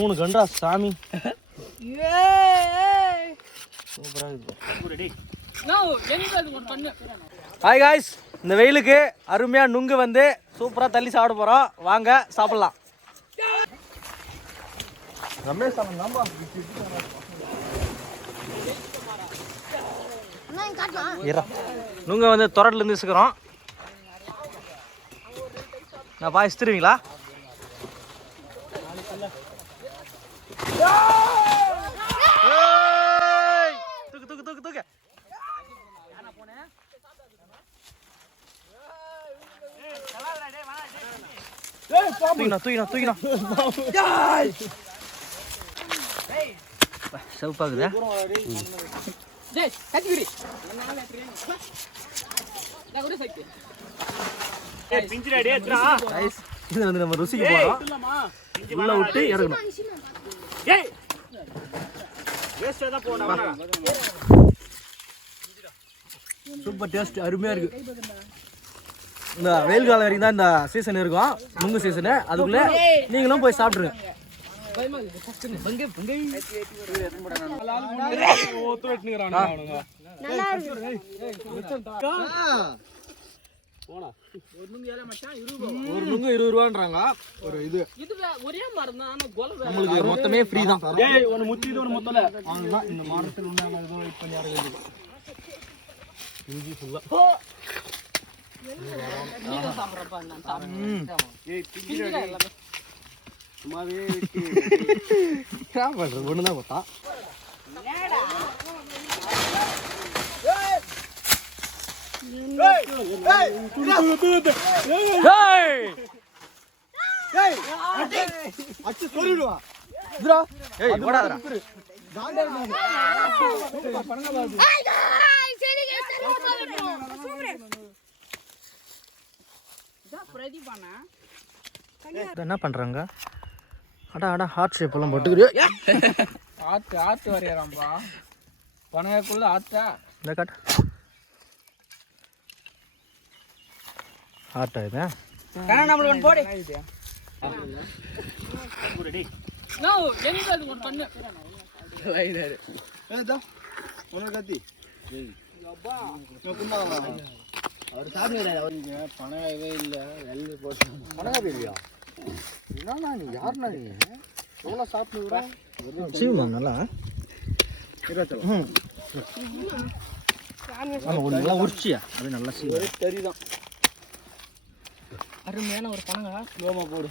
3 கண்டா சாமி. Hi guys, இந்த வெயிலுக்கு அருமையா நுங்கு வந்து சூப்பரா தள்ளி சாப்பிட போறோம். வாங்க சாப்பிடலாம். நுங்க வந்து தொரட்ல இருந்து இசுக்கிறோம். நான் பாய் இஸ்திருவீங்களா? தூக்கு தூக்கு தூக்கு தூக்கு. தூக்கினா செவப்பாகுதா? இது வந்து நம்ம ருசிக்கு போறோம். உள்ள விட்டு எடுக்கணும். சூப்பர் டேஸ்ட், அருமையா இருக்கு. இந்த வெயில் காலம் வரைக்கும் தான் இந்த சீசன் இருக்கும், நுங்கு சீசனு. அதுக்குள்ள நீங்களும் போய் சாப்பிடுங்க. ஒரு நுங்கு 20 ரூபான்றாங்க. ஒரு இது நம்மளுக்கு மொத்தமே ஃப்ரீ தான். இந்த மாதத்தில் இஞ்சி ஃபுல்லா சும்மாவே ஒண்ணுதான் பார்த்தா. என்ன பண்றாங்க? அடா ஹார்ட் ஷேப் எல்லாம் போட்டுக்கிறியா? ஆத்து வரையறாம்பா. பனகைக்குள்ள ஆத்தா. இந்த காட்டு ஹார்ட் ஆயிதா? காண நம்மள ஒன் போடு. போடுடி. நோ எங்க அது ஒன் பண்ணு. லைடர். ஏதா உனக்கு கத்தி. அப்பா நோக்குமா. அவர் சாப்பிடுறாரு. அவருக்கு பனகைவே இல்ல. எல்ல போட்டு. பனகை இல்லையா? என்னண்ணா நீ யாருண்ணா நீ? எவ்வளோ சாப்பிடுறா? சீவுமா நல்லா ஆமாம், ஒரு நல்லா உரிச்சியா அது நல்லா சீவு தெரியுதான். அருமையான ஒரு பனங்கா. ஓமா போடு.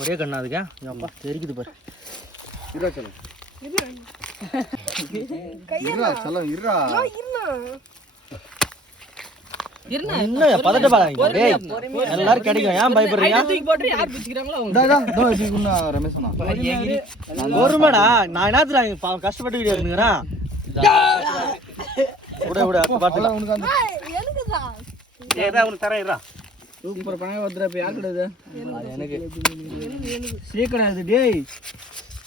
ஒரே கண்ணா அதுக்கா? அப்பா தெரிக்குது பாரு. இருடா சொல்லும் இருடா எல்லாரும் கிடைக்கும். ஏன் பயப்படுறீங்க? ஒருமடா நான் என்ன கஷ்டப்பட்டு இருந்துக்கிறேன். சூப்பர் பணம் வந்துடுற யார் கிடையாது எனக்கு சீக்கிரம். டேய்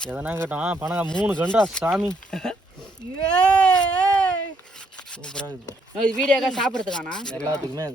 எதனா கேட்டான் பணங்க 3 கண்டா சாமி. சூப்பரா இருக்கு. வீடியோக்கா சாப்பிடுறதுக்கானா எல்லாத்துக்குமே.